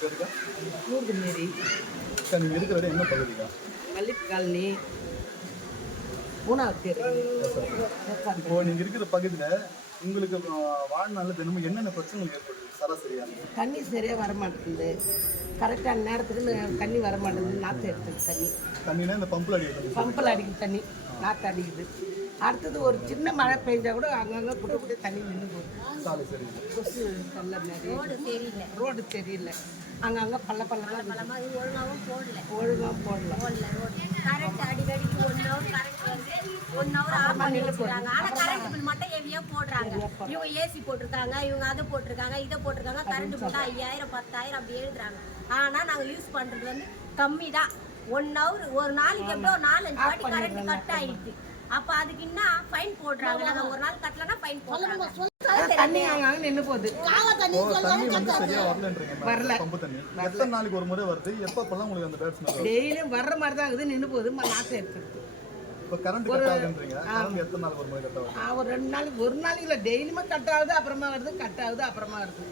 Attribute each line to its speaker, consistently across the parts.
Speaker 1: பேருக்கா
Speaker 2: ஊருக்கு மாரி
Speaker 1: சார் நீங்கள் இருக்கிற இடம் என்ன பகுதிக்கா
Speaker 2: மல்லிகை காலனி மூணாவது தெரு.
Speaker 1: இப்போ நீங்கள் இருக்கிற பகுதியில் உங்களுக்கு அஹ், வாழ்நாள்ல தினமும் என்னென்ன பிரச்சனைகள் ஏற்படுது? சராசரியாக
Speaker 2: தண்ணி சரியாக வர மாட்டேங்குது கரெக்டான நேரத்துக்கு தண்ணி வர மாட்டேங்குது நாற்று எடுத்துக்கு தண்ணி.
Speaker 1: தண்ணினா இந்த பம்பில் அடிக்கிறது
Speaker 2: பம்பில் அடிக்குது தண்ணி. நாற்று அடிக்குது. அடுத்தது ஒரு சின்ன மழை பெஞ்சா கூட அங்கங்கே குட்ட குட்ட தண்ணி நின்று போகுது கொசு நல்ல மாதிரி. ரோடு தெரியல அங்கங்கே பள்ள பள்ளமாக
Speaker 3: ஒழுங்காவும் போடல.
Speaker 2: ஒழுங்காக போடல.
Speaker 3: போடல ரோடு கரண்ட் அடிக்கடிக்கு ஒன் ஹவர் கரண்ட் வந்து ஒன் ஹவர் ஆஃப் பண்ணி வச்சுக்கிறாங்க ஆனா கரண்ட் பில் மட்டும் ஹெவியா போடுறாங்க. இவங்க ஏசி போட்டிருக்காங்க இவங்க அதை போட்டிருக்காங்க இதை போட்டிருக்காங்க. கரண்ட் பில் தான் ஐயாயிரம் பத்தாயிரம் அப்படி எழுதுறாங்க ஆனா நாங்க யூஸ் பண்றது வந்து கம்மி தான் ஒன் ஹவர் ஒரு நாளைக்கு எப்படியோ நாலஞ்சு வாட்டி கரண்ட் கட் ஆயிடுது. அப்ப அதுக்கு என்ன ஃபைன் போடுறாங்க? நாங்க ஒரு நாள் கட்டலன்னா ஃபைன் போடுறாங்க.
Speaker 2: தண்ணி அங்கங்கே நின்று போகுது.
Speaker 1: இப்போ தண்ணி வந்து சரியாக வரலன்றீங்க
Speaker 2: வரல.
Speaker 1: பம்பு தண்ணி. எத்தனை நாளைக்கு ஒரு முறை வருது? எப்பப்பெல்லாம் உங்களுக்கு அந்த
Speaker 2: டெய்லியும் வர்ற மாதிரி தான் இருக்குது நின்று போகுது ம- நாற்று எடுத்துருக்கு.
Speaker 1: இப்போ கரண்ட் கட் ஆகுதுன்றீங்க. கரண்ட் எத்தனை நாளுக்கு ஒரு முறை கட் ஆகும்
Speaker 2: ஆ, ஒரு ரெண்டு நாளைக்கு ஒரு நாளைக்கு இல்லை டெய்லியுமே கட் ஆகுது அப்புறமா வருது கட் ஆகுது அப்புறமா வருது.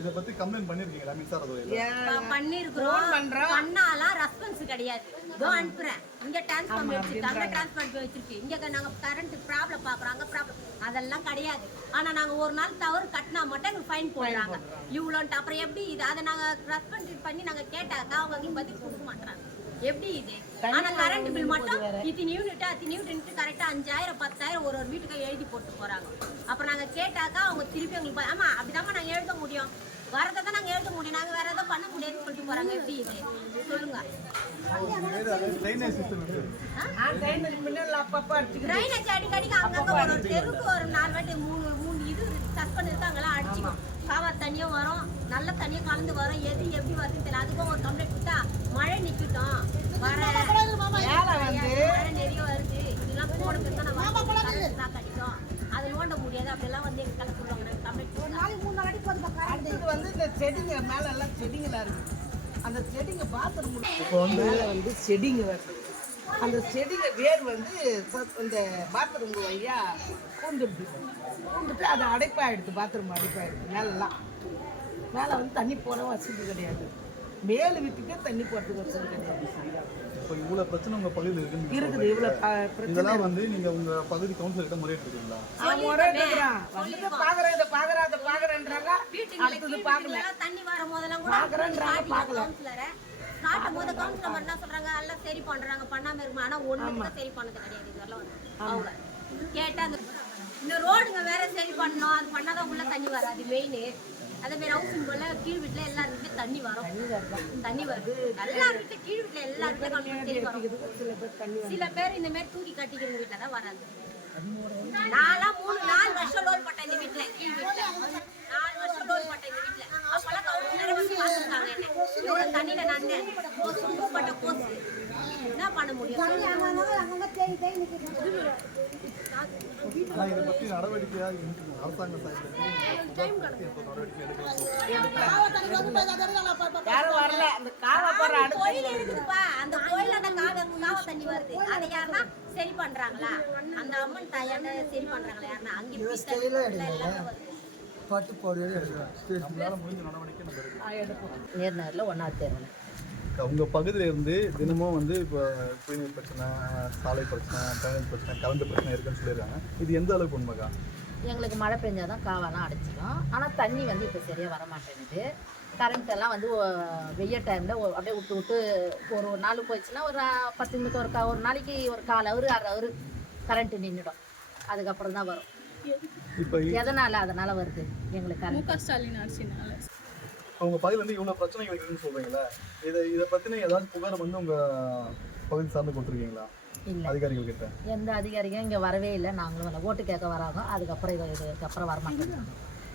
Speaker 1: இதை பற்றி கம்ப்ளைண்ட் பண்ணியிருக்கீங்களா மின்சாரத்துறையில்
Speaker 2: ஏன்
Speaker 3: பண்ணிருக்கிறோம். பண்ணாலாம் ரெஸ்பான்ஸ் கிடையாது. இதோ அனுப்புறேன். இங்க டிரான்ஸ்ஃபார்ம் வச்சிருக்கு அங்க டிரான்ஸ்ஃபார்ம் வச்சிருக்கு இங்க நாங்க கரண்ட் ப்ராப்ளம் பாக்குறோம் அங்க ப்ராப்ளம் அதெல்லாம் கிடையாது. ஆனா நாங்க ஒரு நாள் தவறு கட்டினா மட்டும் எங்களுக்கு ஃபைன் போடுறாங்க. இவ்வளோன்ட்டு. அப்புறம் எப்படி இது? அதை நாங்க ரெஸ்பான்ஸ் பண்ணி நாங்க கேட்டாக்கா அவங்க அங்கேயும் பதில் கொடுக்க மாட்டாங்க எப்படி இது? ஆனா கரண்ட் பில் மட்டும் இத்தனை யூனிட் அத்தனை யூனிட் கரெக்டா அஞ்சாயிரம் பத்தாயிரம் ஒரு ஒரு வீட்டுக்கு எழுதி போட்டு போறாங்க. அப்புறம் நாங்க கேட்டாக்கா அவங்க திருப்பி எங்களுக்கு ஆமா அப்படிதாம்மா நாங்க எழுத முடியும். வரதை தான் நாங்க எழுத முடியும். நாங்க வேற எதுவும் பண்ண முடியாதுன்னு சொல்லிட்டு போறாங்க. எப்படி இது? சொல்லுங்க.
Speaker 1: ட்ரைனேஜ்
Speaker 3: அடிக்கடிக்கு அங்கங்க ஒரு தெருவுக்கு ஒரு நாலு வாட்டி மூணு மூணு இது சஸ் பண்ணிருக்கு அங்கெல்லாம் அடிச்சுக்கும். காவா தண்ணியும் வரும். நல்ல தண்ணியும் கலந்து வரும். எது எப்படி வருதுன்னு தெரியல அதுக்கும் ஒரு கம்ப்ளைண்ட் கொடுத்தா மழை நிக்கட்டும் வர
Speaker 2: மேலே வந்து
Speaker 3: மழை நிறைய வருது இதெல்லாம் போட பேர் தான் நம்ம கடிக்கும் அதை நோண்ட முடியாது அப்படியெல்லாம் வந்து எங்க கலந்து சொல்லுவாங்க கம்ப்ளைண்ட்
Speaker 2: அடுத்தது வந்து இந்த செடிங்க மேல எல்லாம் செடிங்களா இருக்கு. அந்த செடிங்க பாத்ரூம்
Speaker 1: இப்போ வந்து
Speaker 2: மேல வந்து செடிங்க வருது அந்த செடிங்க வேர் வந்து இந்த பாத்ரூம் வழியா பூந்துடுது. பூந்துட்டு அது அடைப்பாயிடுது பாத்ரூம் அடைப்பாயிடுது மேலெல்லாம். மேலே வந்து தண்ணி போட வசதி கிடையாது. மேல் வீட்டுக்கே தண்ணி போகிறதுக்கு வசதி கிடையாது
Speaker 1: இப்போ இவ்வளோ பிரச்சனை உங்கள் பகுதியில் இருக்குன்னு
Speaker 2: இருக்குது இவ்வளோ பிரச்சனை
Speaker 1: இதெல்லாம் வந்து நீங்கள் உங்கள் பகுதி கவுன்சிலர்கிட்ட முறையிட்டிருக்கீங்களா
Speaker 2: கேட்குறான் வந்துட்டு பார்க்குறேன் இதை பார்க்குறேன் அதை பார்க்குறேன்றாங்க
Speaker 3: வீட்டுக்கு
Speaker 2: அடுத்தது பார்க்கல.
Speaker 3: தண்ணி வரும் போதெல்லாம் கூட
Speaker 2: பார்க்குறேன்றாங்க பார்க்கல.
Speaker 3: கவுன்சிலரை காட்டும் போது கவுன்சிலர் என்ன சொல்றாங்க எல்லாம் சரி பண்றாங்க பண்ணாம இருக்கும் ஆனா ஒண்ணு கூட சரி பண்ணது கிடையாது இதெல்லாம் வந்து. அவங்க கேட்டா அந்த இந்த ரோடுங்க வேற சரி பண்ணணும் அது பண்ணாதான் உள்ள தண்ணி வராது மெயின் அதே மாதிரி ஹவுசிங் போல கீழ் வீட்டுல எல்லார் வீட்லயும் தண்ணி வரும். தண்ணி வருது? எல்லார் வீட்டுல கீழ் வீட்டுல எல்லார் வீட்லயும் கம்பல்சரி வரும்.
Speaker 2: சில பேர் தண்ணி
Speaker 3: சில பேர் இந்த மாதிரி தூக்கி கட்டிக்கிறவங்க வீட்டுல தான் வராது நான்லாம் மூணு நாலு வருஷம் லோன் போட்டேன் இந்த வீட்டுல கீழ் வீட்டுல நாலு வருஷம் லோன் போட்டேன் இந்த வீட்டுல அப்பெல்லாம் கவுன்சிலரே வந்து பார்த்துருக்காங்க என்ன. இவ்வளவு தண்ணியில நான் கோசு பட்ட என்ன பண்ண முடியும்.
Speaker 1: ஆனால் இதை பற்றி நடவடிக்கை எடுக்கலாம்
Speaker 2: யாரும் வரல. அந்த காவா போற அடுத்து
Speaker 3: கோயில் இருக்குதுப்பா. அந்த கோயில் அந்த காவ காவ தண்ணி வருது. அதை யாருன்னா சரி பண்றாங்களா? அந்த அம்மன் தாயாண்ட சரி பண்றாங்களா? யாருன்னா? அங்கே
Speaker 4: பட்டு போடுறது எடுக்கிறேன்
Speaker 1: நம்மளால முடிஞ்ச நடவடிக்கை உங்கள் பகுதியில் இருந்து தினமும் வந்து இப்போ குடிநீர் பிரச்சனை சாலை பிரச்சனை ட்ரைனேஜ் பிரச்சனை கரண்ட் பிரச்சனை இருக்குன்னு சொல்லியிருக்காங்க. இது எந்த அளவுக்கு உண்மைக்கா?
Speaker 5: எங்களுக்கு மழை பெஞ்சாதான் காவெல்லாம் அடைச்சிடும் ஆனால் தண்ணி வந்து இப்போ சரியாக வர மாட்டேங்குது கரண்ட் எல்லாம் வந்து வெய்ய டைமில் அப்படியே விட்டு விட்டு ஒரு நாள் போயிடுச்சுன்னா ஒரு பத்து நிமிஷம் ஒரு கா ஒரு நாளைக்கு ஒரு கால் ஹவர் அரை ஹவர் கரண்ட்டு நின்றுடும் அதுக்கப்புறம் தான் வரும்.
Speaker 1: இப்போ
Speaker 5: எதனால் அதனால் வருது எங்களுக்கு கரண்ட்?
Speaker 6: ஸ்டாலின் ஆட்சினால
Speaker 1: உங்கள் பகுதியில் வந்து இவ்வளோ பிரச்சனைகள் இருக்குன்னு சொல்கிறீங்களா இதை இதை பற்றின ஏதாச்சும் புகார் வந்து உங்கள் பகுதி சார்ந்து கொடுத்துருக்கீங்களா?
Speaker 5: இல்லை.
Speaker 1: அதிகாரிகள் கிட்ட
Speaker 5: எந்த அதிகாரியும் இங்கே வரவே இல்லை. நாங்களும் வரல ஓட்டு கேட்க வராங்க அதுக்கப்புறம் இது இதுக்கப்புறம் வரமாட்டேங்க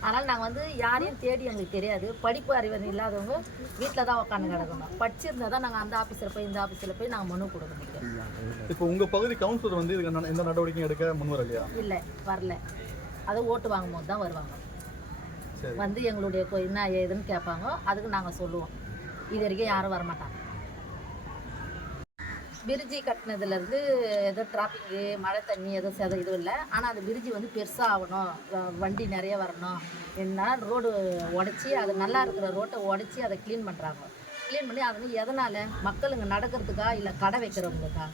Speaker 5: ஆனால் நாங்கள் வந்து யாரையும் தேடி எங்களுக்கு தெரியாது. படிப்பு அறிவு இல்லாதவங்க வீட்டில் தான் உட்காந்து கிடக்கணும். படிச்சிருந்தா தான் நாங்கள் அந்த ஆஃபீஸில் போய் இந்த ஆஃபீஸில் போய் நாங்கள் மனு கொடுக்க முடியும்.
Speaker 1: இப்போ உங்கள் பகுதி கவுன்சிலர் வந்து இதுக்கு எந்த நடவடிக்கையும் எடுக்க முன்வர இல்லையா
Speaker 5: இல்லை வரல. அது ஓட்டு வாங்கும்போது தான் வருவாங்க. வந்து எங்களுடைய கொ- என்ன ஏதுன்னு கேட்பாங்க. அதுக்கு நாங்கள் சொல்லுவோம். இது வரைக்கும் யாரும் வரமாட்டாங்க. பிரிட்ஜி கட்டினதுலேருந்து ஏதோ டிராஃபிக்கு மழை தண்ணி ஏதோ சேதம் இதுவும் இல்லை. ஆனால் அந்த பிரிட்ஜி வந்து பெருசாக ஆகணும். வண்டி நிறைய வரணும். என்ன ரோடு உடச்சி அது நல்லா இருக்கிற ரோட்டை உடச்சி அதை க்ளீன் பண்ணுறாங்க க்ளீன் பண்ணி அது வந்து எதனால் மக்களுங்க நடக்கிறதுக்கா இல்லை கடை வைக்கிறவங்களுக்கா?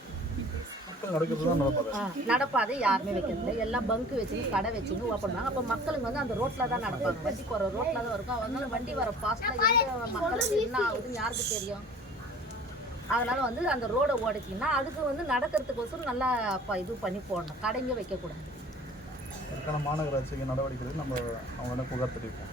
Speaker 1: மக்கள் நடக்கிறது தான் நடப்பாரு
Speaker 5: ஆ, நடப்பாதை யாருமே வைக்கிறது எல்லாம் பங்கு வச்சுன்னு கடை வச்சுன்னு ஓப்பன் அப்போ மக்களுங்க வந்து அந்த ரோட்டில் தான் நடப்பாங்க. வண்டி போகிற ரோட்டில் தான் இருக்கும். அதனால வண்டி வர ஃபாஸ்ட்டில் எந்த மக்களுக்கு என்ன ஆகுதுன்னு யாருக்கு தெரியும்? அதனால வந்து அந்த ரோடை ஓடிச்சிங்கன்னா அதுக்கு வந்து நடக்கிறதுக்கோசரம் நல்லா ப- இது பண்ணி போடணும். கடைங்க வைக்கக்கூடாது.
Speaker 1: மாநகராட்சிக்கு நடவடிக்கைகள் நம்ம அவங்க புகார் தெரிவிப்போம்.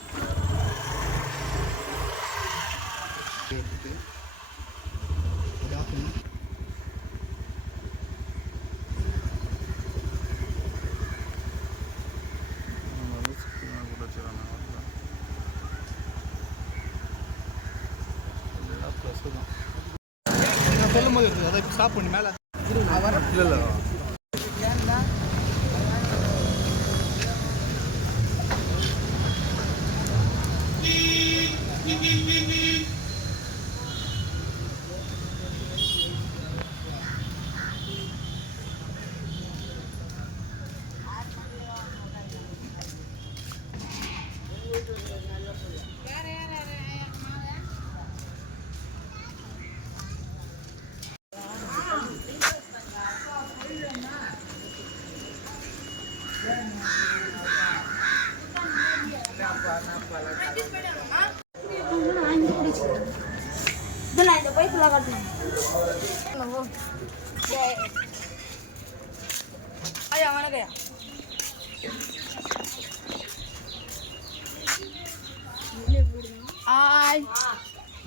Speaker 1: சொல்லும் போது அதை ஸ்டாப் பண்ணி மேலே. இல்லை இல்லை.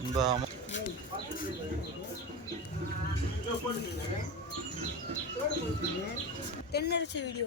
Speaker 1: இந்த அமௌ-
Speaker 6: தென்னடிச்ச வீடியோ